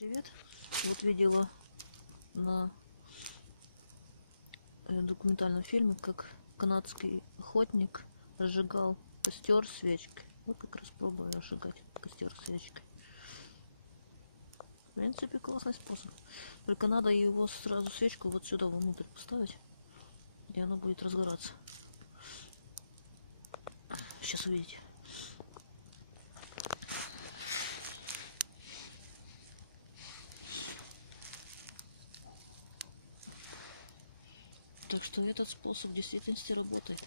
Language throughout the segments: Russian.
Привет. Вот видела на документальном фильме, как канадский охотник разжигал костер свечкой. Вот как раз пробую разжигать костер свечкой. В принципе, классный способ. Только надо его сразу свечку вот сюда внутрь поставить, и оно будет разгораться. Сейчас увидите. Так что этот способ в действительности работает.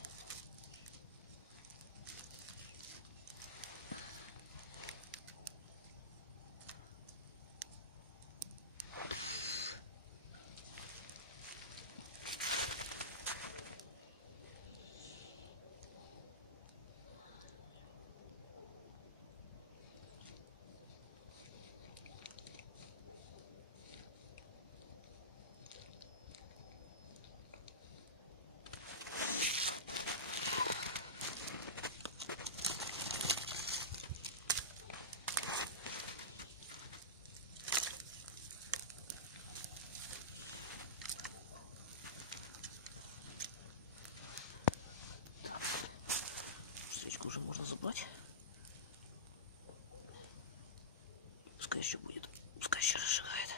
Свечку уже можно забрать. Пускай еще будет. Пускай еще разжигает.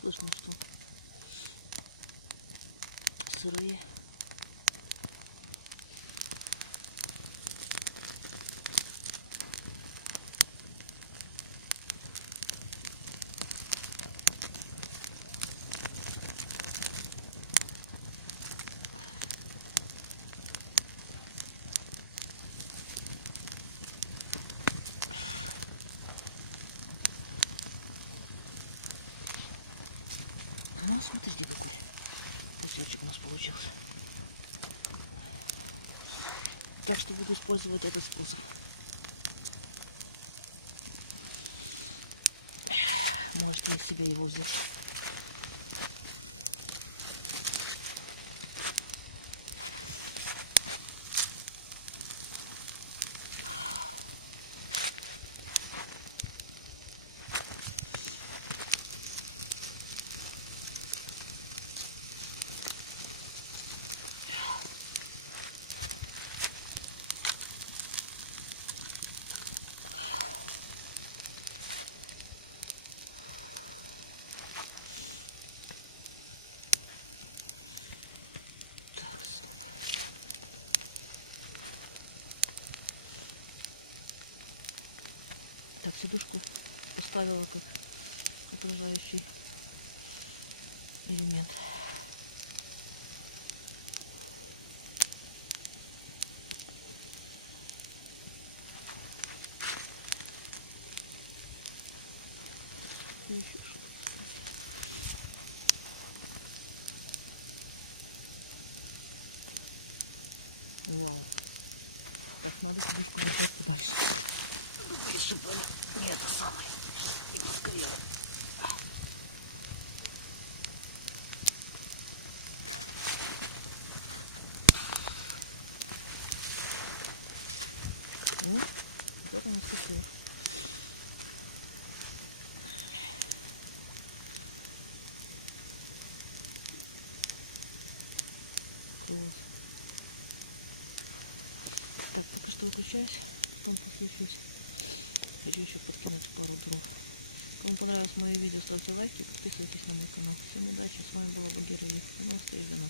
Слышно, что сырые. Ну, смотрите, какой кусочек у нас получился. Так что буду использовать этот способ. Можете на себе его взять. Так, сидушку поставила как окружающий элемент. И еще что-то. О, так надо сидушку держать дальше. Чтобы не это самое, не подгорело. Ну, вот он вкусный. Вот. Так, пока что выключаюсь. Потом подключусь. Хочу еще подкинуть пару дров. Кому понравилось мое видео, ставьте лайки, подписывайтесь на мой канал. Всем удачи, с вами была Багира. Настя и Жена.